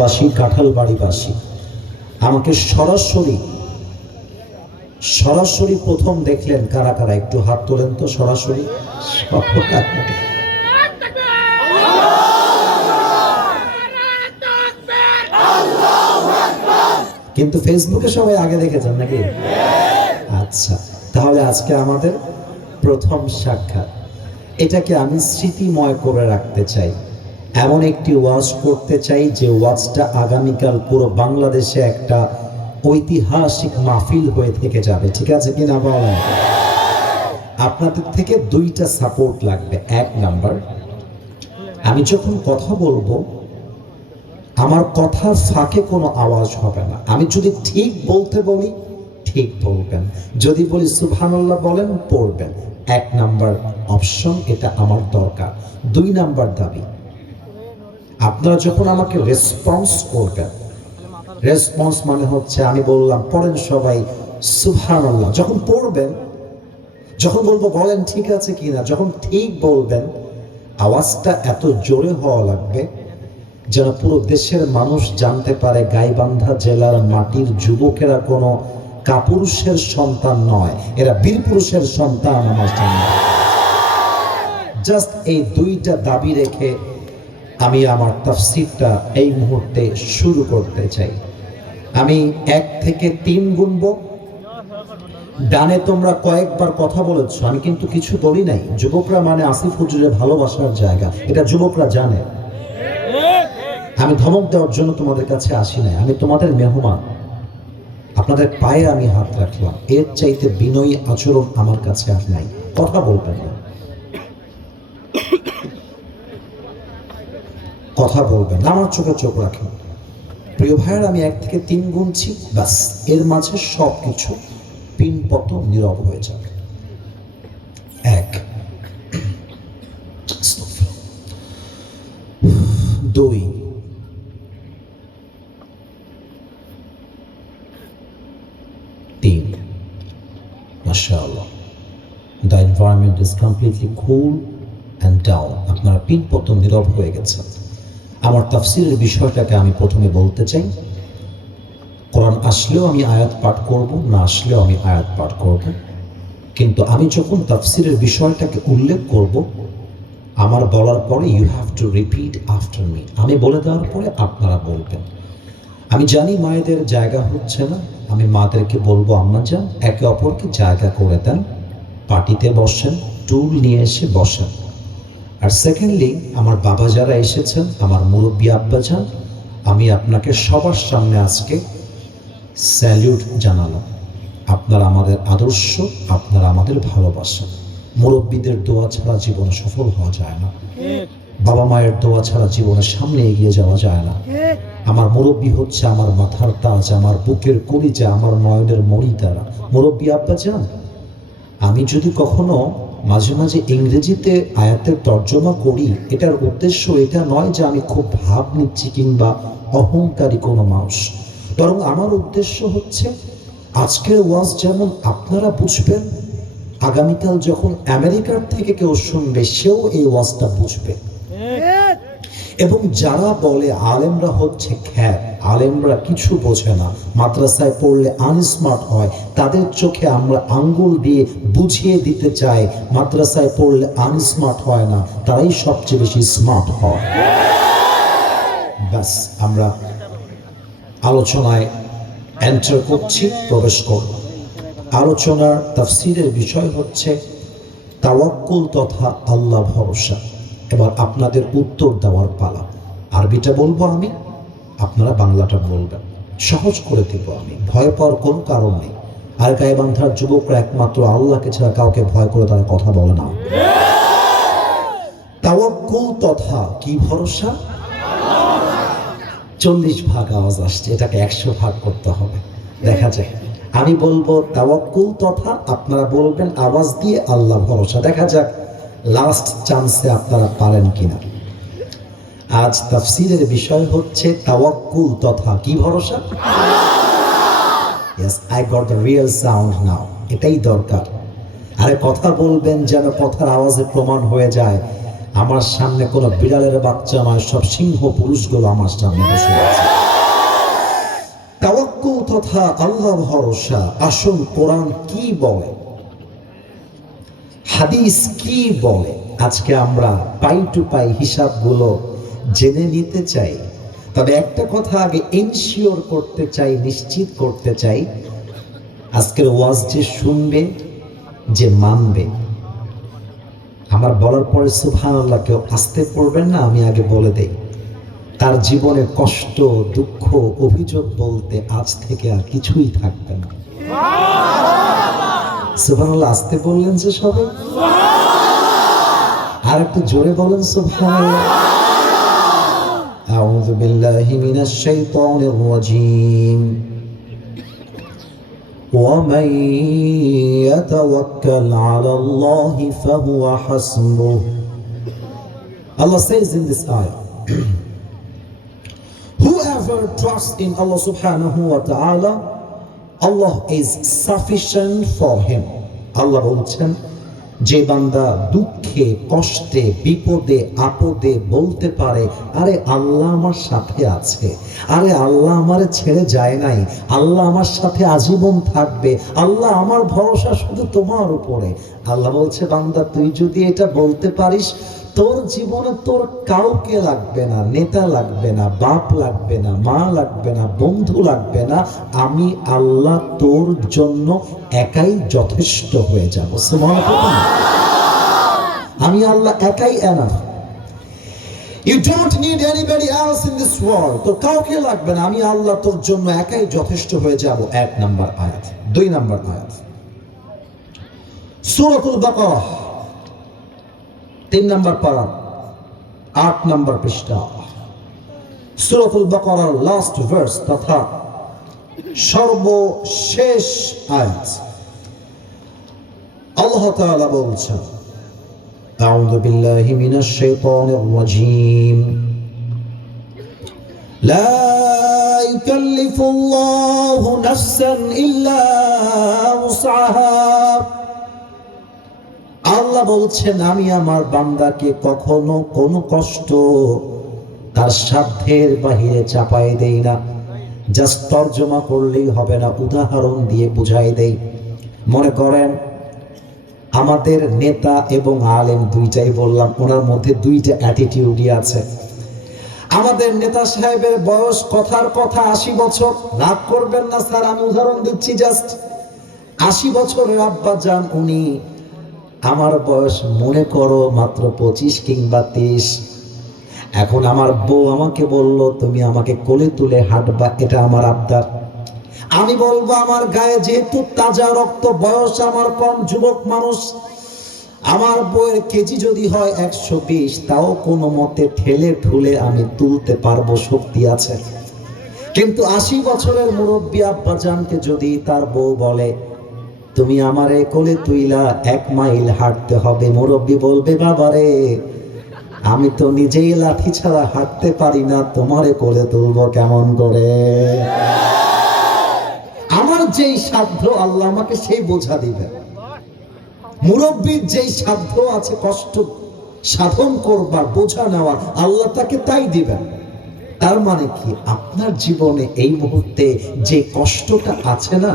বাসী কাঁঠালবাড়িবাসী আমাকে সরাসরি প্রথম দেখলেন কারা কারা, একটু হাত তোলেন তো সরাসরি। কিন্তু ফেসবুকে সবাই আগে দেখেছেন নাকি? আচ্ছা, তাহলে আজকে আমাদের প্রথম সাক্ষাৎ, এটাকে আমি স্মৃতিময় করে রাখতে চাই। এমন একটি ওয়াজ করতে চাই যে ওয়াজটা আগামীকাল পুরো বাংলাদেশে একটা ঐতিহাসিক মাহফিল হয়ে থেকে যাবে। ঠিক আছে কিনা বলেন? আপনাদের থেকে দুইটা সাপোর্ট লাগবে। এক নাম্বার, আমি যখন কথা বলবো আমার কথার ফাঁকে কোনো আওয়াজ হবে না। আমি যদি ঠিক বলতে বলি ঠিক বলবেন, যদি বলি সুবহানাল্লাহ বলেন পড়বেন। এক নাম্বার অপশন, এটা আমার দরকার। দুই নাম্বার দাবি, আপনারা যখন আমাকে রেসপন্স করবেন, রেসপন্স মানে হচ্ছে আমি বললাম পড়েন সবাই সুবহানাল্লাহ, যখন পড়বেন, যখন বলবো বলেন ঠিক আছে কিনা, যখন ঠিক বলবেন আওয়াজটা এত জোরে হওয়া লাগবে যেন পুরো দেশের মানুষ জানতে পারে গাইবান্ধা জেলার মাটির যুবকেরা কোনো কাপুরুষের সন্তান নয়, এরা বীর পুরুষের সন্তান। আমার জন্য জাস্ট এই দুইটা দাবি রেখে আমি আমার তাফসীরটা এই মুহূর্তে শুরু করতে চাই। আমি 1 থেকে 3 গুনবো। ডানে তোমরা কয়েকবার কথা বলেছো, আমি কিন্তু কিছু বলি নাই। যুবকরা মানে আসিফ হুজুরের ভালোবাসার জায়গা, এটা যুবকরা জানে। আমি ধমক দেওয়ার জন্য তোমাদের কাছে আসি নাই, আমি তোমাদের মেহমান। আপনাদের পায়ে আমি হাত রাখলাম, এর চাইতে বিনয়ী আচরণ আমার কাছে আর নাই। কথা বলবেন না, কথা বলবেন না, আমার চোখে চোখ রাখেন। প্রিয় ভাইয়ের, আমি 1 থেকে 3 গুনছি, ব্যাস এর মাঝে সবকিছু পিনপত নীরব হয়ে যাবে। 1, 2, 3। মাশাআল্লাহ, the environment is completely cool and down. আপনারা পিনপত নীরব হয়ে গেছেন। আমার তাফসীরের বিষয়টাকে আমি প্রথমে বলতে চাই। কোরআন আসলেও আমি আয়াত পাঠ করব, না আসলেও আমি আয়াত পাঠ করব, কিন্তু আমি যখন তাফসীরের বিষয়টাকে উল্লেখ করব আমার বলার পরে you have to repeat after me. আমি বলে দেওয়ার পরে আপনারা বলবেন। আমি জানি মায়েদের জায়গা হচ্ছে না, আমি মাদেরকে বলবো আম্মা যান একে অপরকে জায়গা করে দেন, পার্টিতে বসেন, টুল নিয়ে এসে বসেন। আর সেকেন্ডলি, আমার বাবা যারা এসেছেন, আমার মুরব্বী আব্বা যান, আমি আপনাকে সবার সামনে আজকে স্যালিউট জানালাম। আপনারা আমাদের আদর্শ, আপনারা আমাদের ভালোবাসা। মুরব্বীদের দোয়া ছাড়া জীবনে সফল হওয়া যায় না, বাবা মায়ের দোয়া ছাড়া জীবনের সামনে এগিয়ে যাওয়া যায় না। আমার মুরব্বী হচ্ছে আমার মাথার তাজ, আমার বুকের কলিজা, আমার নয়নের মণি তারা। মুরব্বী আব্বা যান, আমি যদি কখনো মাঝে মাঝে ইংরেজিতে আয়াতের তর্জমা করি, এটার উদ্দেশ্য এটা নয় যে আমি খুব ভাব নিচ্ছি কিংবা অহংকারী কোনো মানুষ, বরং আমার উদ্দেশ্য হচ্ছে আজকের ওয়াজ যেমন আপনারা বুঝবেন, আগামীকাল যখন আমেরিকার থেকে কেউ শুনবে সেও এই ওয়াজটা বুঝবে। এবং যারা বলে আলেমরা হচ্ছে খ্যাত, আলেমরা কিছু বোঝে না, মাদ্রাসায় পড়লে আনস্মার্ট হয়, তাদের চোখে আমরা আঙ্গুল দিয়ে বুঝিয়ে দিতে চাই মাদ্রাসায় পড়লে আনস্মার্ট হয় না, তারাই সবচেয়ে বেশি স্মার্ট হয়। ব্যাস, আমরা আলোচনায় এন্টার করছি, প্রবেশ করব। আলোচনার তাফসীরের বিষয় হচ্ছে তাওয়াক্কুল তথা আল্লাহ ভরসা। এবার আপনাদের উত্তর দেওয়ার পালা। আরবিটা বলবো আমি, আপনারা বাংলাটা বলবেন, সহজ করে দিব আমি, ভয় পাওয়ার কোনো কারণ নেই। আর গাইবান্ধার যুবকরা একমাত্র আল্লাহকে ছাড়া কাউকে ভয় করে তারা কথা বলে না। তাওয়াক্কুল তথা কি ভরসা? 40 ভাগ আওয়াজ আসছে, এটাকে 100 ভাগ করতে হবে, দেখা যায়। আমি বলবো তাওয়াক্কুল তথা, আপনারা বলবেন আওয়াজ দিয়ে আল্লাহ ভরসা। দেখা যাক লাস্ট চান্সে আপনারা পারেন কিনা। আজ তাফসীরের বিষয় হচ্ছে তাওয়াক্কুল তথা কি ভরসা? Yes, I got the real sound now. এটাই দরকার। আরে কথা বলবেন যেন কথার আওয়াজে প্রমাণ হয়ে যায় আমার সামনে কোনো বিড়ালের বাচ্চা নয়, সব সিংহ পুরুষগুলো আমার সামনে বসে আছে। তাওয়াক্কুল তথা আল্লাহ ভরসা। আসুন কোরআন কি বলে, হাদিস কি বলে, আজকে আমরা পাই টু পাই হিসাবগুলো জেনে নিতে চাই। তবে একটা কথা আগে এনশিওর করতে চাই, নিশ্চিত করতে চাই, আজকের ওয়াজ যে শুনবে, যে মানবে, আমার বলার পরে সুবহানাল্লাহ কেউ আসতে পড়বেন না, আমি আগে বলে দেই, তার জীবনে কষ্ট, দুঃখ, অভিযোগ বলতে আজ থেকে আর কিছুই থাকবে না। সুবহানাল্লাহ আসতে বললেন যে সবাই, আর একটু জোরে বলেন সুবহানাল্লাহ। আউযু বিল্লাহি মিনাশ শাইতানির রাজীম। ومن يتوكل على الله فهو حسبه. Allah says in this ayah, whoever trusts in Allah subhanahu wa ta'ala, Allah is sufficient for him. Allah বলছেন, যে বান্দা দুঃখে, কষ্টে, বিপদে, আপদে বলতে পারে, আরে আল্লাহ আমার সাথে আছে, আরে আল্লাহ আমারে ছেড়ে যায় নাই, আল্লাহ আমার সাথে আজীবন থাকবে, আল্লাহ আমার ভরসা শুধু তোমার উপরে। আল্লাহ বলছে, বান্দা তুই যদি এটা বলতে পারিস, তোর জীবনে তোর কাউকে লাগবে না, নেতা লাগবে না, বাপ লাগবে না, মা লাগবে না, বন্ধু লাগবে না, আমি আল্লাহ তোর জন্য একাই যথেষ্ট হয়ে যাব। সুবহানাল্লাহ, আমি আল্লাহ একাই enough. You don't need anybody else in this world. তোর কাউকে লাগবে না, আমি আল্লাহ তোর জন্য একাই যথেষ্ট হয়ে যাব। 1 নম্বর আয়াত। 2 নম্বর আয়াত, সূরাতুল বাকারাহ 3 নম্বর পারা 8 নম্বর পৃষ্ঠা। সূরাতুল বাকারার লাস্ট ভার্স তথা সর্বশেষ আয়াত। আল্লাহ তাআলা বলছেন, আউযু বিল্লাহি মিনাশ শাইতানির রাজীম। লা ইউকাল্লিফুল্লাহু নাফসান ইল্লা উসআহা। আল্লাহ বলছেন, আমি আমার বান্দাকে কখনো কোনো কষ্ট তার সাধ্যের বাহিরে চাপাই দেই না। জাস্ট তর্জমা করলেই হবে না, উদাহরণ দিয়ে বুঝাই দেই। মনে করেন আমাদের নেতা এবং আলেম দুইটাই বললাম, ওনার মধ্যে দুইটা অ্যাটিটিউডই আছে। আমাদের নেতা সাহেবের বয়স কথার কথা 80 বছর। রাগ করবেন না স্যার, আমি উদাহরণ দিচ্ছি জাস্ট। 80 বছরের আব্বা যান উনি, আমার বয়স মনে করো মাত্র 25 কিংবা 30। এখন আমার বউ আমাকে বলল, তুমি আমাকে কোলে তুলে হাঁটবা, এটা আমার আবদার। আমি বলবো, আমার গায়ে যেহেতু তাজা রক্ত, বয়স আমার কম, যুবক মানুষ, আমার বউয়ের কেজি যদি হয় 120, তাও কোনো মতে ঠেলে ঠুলে আমি তুলতে পারবো, শক্তি আছে। কিন্তু 80 বছরের মুরব্বী আব্বা জানকে যদি তার বউ বলে, তুমি আমারে কোলে তুইলা 1 মাইল হাঁটতে হবে, মুরব্বী বলবে, বাবারে আমি তো নিজেই লাঠি ছাড়া হাঁটতে পারি না, তোমারে কোলে তুলবো কেমন করে? আমার যেই সাধ্য আল্লাহ আমাকে সেই বোঝা দিবে। মুরব্বীর যেই সাধ্য আছে কষ্ট সাধন করবার, বোঝা নেওয়ার, আল্লাহ তাকে তাই দিবেন। তার মানে কি, আপনার জীবনে এই মুহূর্তে যে কষ্টটা আছে না,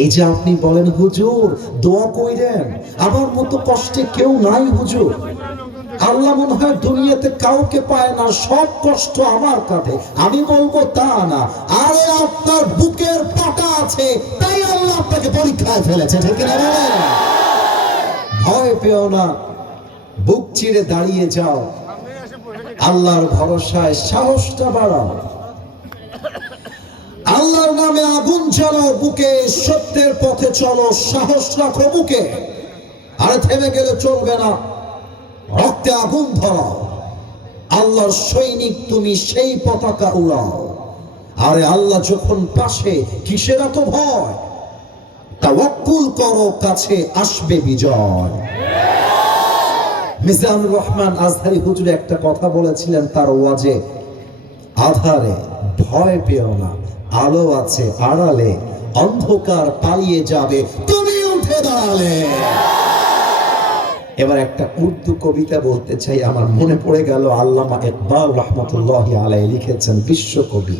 এই যে আপনি বলেন হুজুর দোয়া কইরেন, আমার মতো কষ্টে কেউ নাই হুজুর, আল্লাহ মনে হয় দুনিয়াতে কাউকে পায় না, সব কষ্ট আমার কাঁধে, আমি বলবো তা না। আরে আপনার বুকের পাটা আছে, তাই আল্লাহ আপনাকে পরীক্ষায় ফেলেছে, ঠিক না? ভয় পেও না, বুক চিরে দাঁড়িয়ে যাও, আল্লাহর ভরসায় সাহসটা বাড়াও, আল্লাহর নামে আগুন জ্বালাও বুকে, সত্যের পথে চলো, সাহস রাখো বুকে। আরে থেমে গেলে চলবে না, রক্তে আগুন ধরাও, আল্লাহর সৈনিক তুমি, সেই পতাকা উড়াও। আরে আল্লাহ যখন পাশে, কিসের এত ভয়? তাওয়াক্কুল করো, কাছে আসবে বিজয়। মিজানুর রহমান আজহারি হুজুর একটা কথা বলেছিলেন তার ওয়াজে, আধারে ভয় পেও না, আলো আছে আড়ালে, অন্ধকার পালিয়ে যাবে তুমি উঠে দাঁড়ালে। এবার একটা উর্দু কবিতা বলতে চাই, আমার মনে পড়ে গেল আল্লামা ইকবাল রহমতুল্লাহি আলাইহি লিখেছেন, বিশ্বকবি,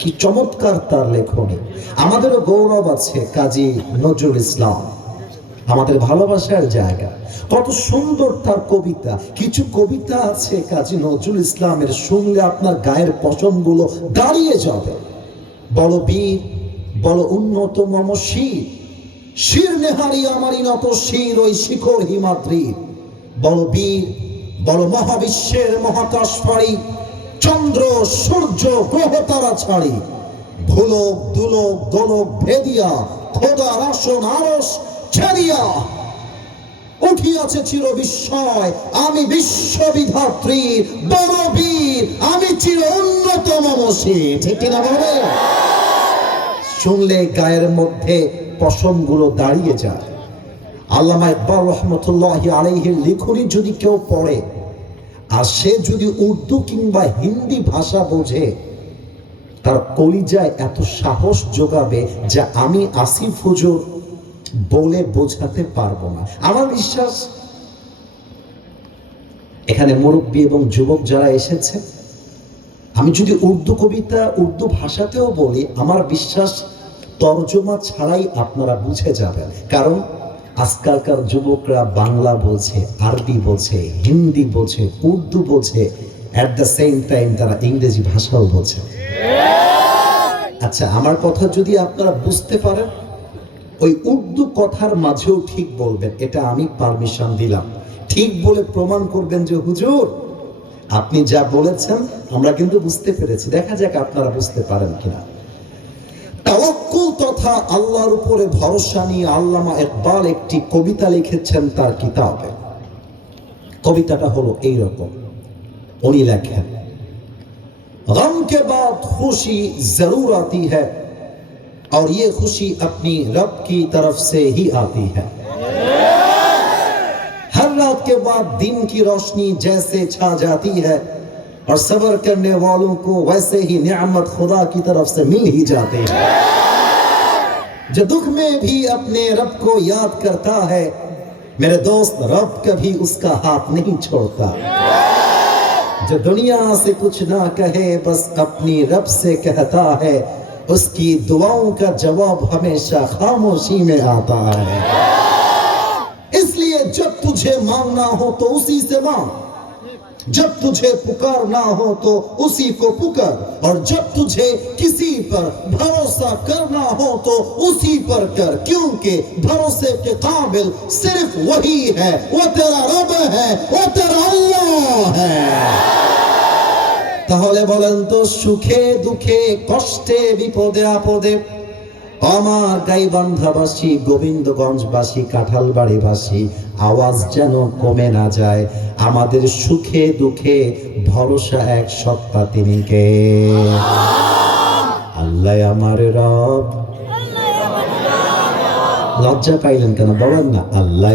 কি চমৎকার তার লেখনী। আমাদেরও গৌরব আছে কাজী নজরুল ইসলাম, আমাদের ভালোবাসার জায়গা, কত সুন্দর তার কবিতা। কিছু কবিতা আছে কাজী নজরুল ইসলামের, শুনলে আপনার গায়ের পশমগুলো দাঁড়িয়ে যাবে। বড় বীর, বড় উন্নত মম শির, শির নেহারি আমারই নত শির ওই শিখর হিমাদ্রির। বড় বীর, বড় মহাবিশ্বের মহাকাশ ফাড়ি, চন্দ্র সূর্য গ্রহ তারা ছাড়ি, ভুলক দুলক দোলক ভেদিয়া খোদার আসন আরশ ছেড়িয়া উঠিয়াছে চির বিস্ময়, আমি বিশ্ববিধাত্রী বড় বীর, আমি চির উন্নত মমসী। ঠিক কিনা বলে? শুনলে গায়ের মধ্যে পশমগুলো দাঁড়িয়ে যায়। আল্লামা ইকবাল রহমতুল্লাহি আলাইহির লেখনী যদি কেউ পড়ে আর সে যদি উর্দু কিংবা হিন্দি ভাষা বোঝে, তার কলিজায় এত সাহস যোগাবে যা আমি আসিফ হুজুর বলে বোঝাতে পারবো না। আমার বিশ্বাস এখানে মুরব্বী এবং যুবক যারা এসেছে, আমি যদি উর্দু কবিতা উর্দু ভাষাতেও বলি, আমার বিশ্বাস তর্জমা ছাড়াই আপনারা বুঝে যাবেন। কারণ আজকালকার যুবকরা বাংলা বোঝে, আরবি বোঝে, হিন্দি বোঝে, উর্দু বোঝে, অ্যাট দ্য সেম টাইম তারা ইংরেজি ভাষাও বোঝে। আচ্ছা, আমার কথা যদি আপনারা বুঝতে পারেন, ওই উর্দু কথার মাঝেও ঠিক বলবেন, এটা আমি পারমিশন দিলাম। ঠিক বলে প্রমাণ করবেন যে হুজুর আপনি যা বলেছেন আমরা কিন্তু বুঝতে পেরেছি। দেখা যাক আপনারা বুঝতে পারেন কিনা। তাওয়াক্কুল তথা আল্লাহর উপরে ভরসা নিয়ে আল্লামা ইকবাল একটি কবিতা লিখেছেন তার কিতাবে। কবিতাটা হলো এইরকম, উনি লেখেন, গম কে বাদ খুশি জরুর আতি হ্যায় और ये खुशी अपनी रब की तरफ से ही आती है। हर रात के बाद दिन की रोशनी जैसे छा जाती है और सब्र करने वालों को वैसे ही नियामत खुदा की तरफ से मिल ही जाती है। जो दुख में भी अपने रब को याद करता है, मेरे दोस्त रब कभी उसका हाथ नहीं छोड़ता। जो दुनिया से कुछ ना कहे बस अपनी रब से कहता है, उसकी दुआओं का जवाब हमेशा खामोशी में आता है। इसलिए जब तुझे मांगना हो तो उसी से मांग, जब तुझे पुकारना हो तो उसी को पुकार, और जब तुझे किसी पर भरोसा करना हो तो उसी पर कर, क्योंकि भरोसे के काबिल सिर्फ वही है, वो तेरा रब है, वो तेरा अल्लाह है। তাহলে বলেন তো, সুখে দুঃখে কষ্টে বিপদে আপদে আমার গাইবান্ধাবাসী, গোবিন্দগঞ্জবাসী, কাঁঠালবাড়িবাসী আওয়াজ যেন কমে না যায়। আমাদের সুখে দুঃখে ভরসা এক সত্তা, তিনি কে? আল্লাহ আমার রব। লজ্জা পাইলেন কেন? বলেন না, আল্লাহ